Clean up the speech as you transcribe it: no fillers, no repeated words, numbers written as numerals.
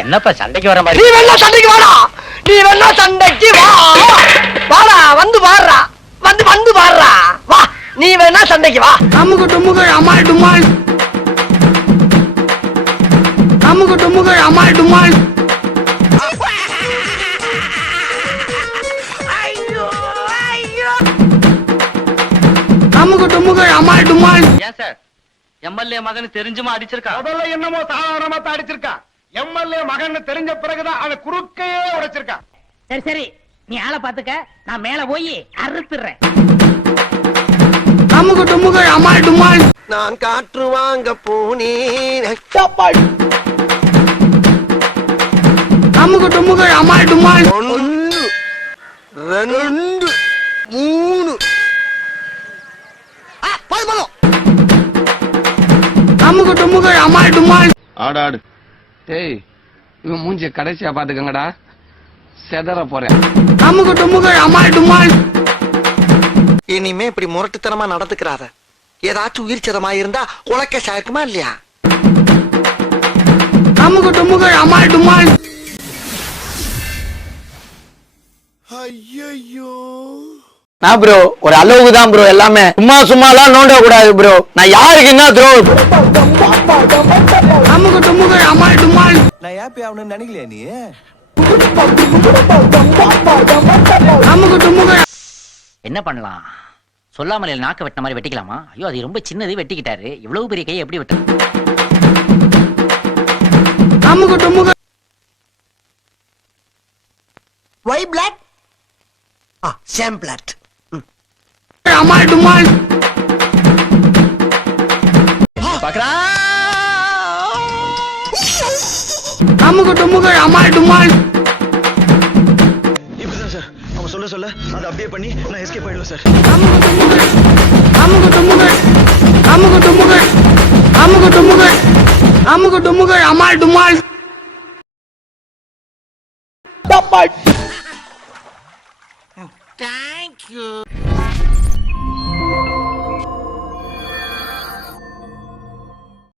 என்னப்பா சண்டைக்கு வர மாதிரி? நீ வேணா சண்டைக்கு வாடா, நீ வேணா சண்டைக்கு வா. வாடா, வந்து பாடுறா, வந்து பாடுறா, வா. நீ வேணா சண்டைக்கு வா. அமுகு டுமுகு அமால் டுமால், அமுகு டுமுகு அமால் டுமால். அமுகு டுமுகு அமால் டுமால். ஏன் சார் எம்எல்ஏ மகன் தெரிஞ்சுமா அடிச்சிருக்கா? முதல்ல என்னமோ சாதாரணமா தான் அடிச்சிருக்கா. எம்எல்ஏ மகன் தெரிஞ்ச பிறகுதான் அவன் குறுக்கையே உடைச்சிருக்கா. சரி சரி, நீ ஆளை பாத்துக்க, நான் மேல போய் அறுத்துறேன். அமுகு டுமுகு அமால் டுமால். நான் காற்று வாங்க போனேன். அமுகு டுமுகு அமால் டுமால். 1 2 3 அமுகு டுமுகு அமால் டுமால். ஆடாடு. டேய், இவன் மூஞ்சிய கடைசியா பாத்துக்கங்கடா, செதற போறேன். அமுகு டுமுகு அமால் டுமால். இனிமே இப்படி முரட்டுத்தனமா நடந்துக்கிறாத. ஏதாச்சும் உயிர் சேதமா இருந்தா உலக்க சாக்குமா இல்லையா? அமுகு டுமுகு அமால் டுமால். ஐயோ நான் ப்ரோ ஒரு அளவுக்கு தான் ப்ரோ, எல்லாமே சும்மாலாம் நோண்ட கூடாது ப்ரோ. நான் யாருக்கு என்ன த்ரோ? அமுகு டுமுகு அமால் டுமால். நான் ஹாப்பி ஆவணும்னு நினைக்கலையா நீ? அமுகு டுமுகு. என்ன பண்ணலாம்? சொல்லாமலே நாக்க வெட்டின மாதிரி வெட்டிக்கலாமா? ஐயோ அது ரொம்ப சின்னது, வெட்டிக்கிட்டாரு. இவ்வளவு பெரிய கையை எப்படி வெட்ட? அமுகு டுமுகு. Why black? Same black. அமால் டுமால். பாக்கறா அமுகு டுமுகு அமால் டுமால். இப்பதான் சார் அவன் சொல்ல அதை அப்படியே பண்ணி நான் எஸ்கேப் ஆயிடுவேன் சார். அமுகு டுமுகு அமுகு டுமுகு அமுகு டுமுகு அமுகு டுமுகு அமுகு டுமுகு அமால் டுமால். Thank you.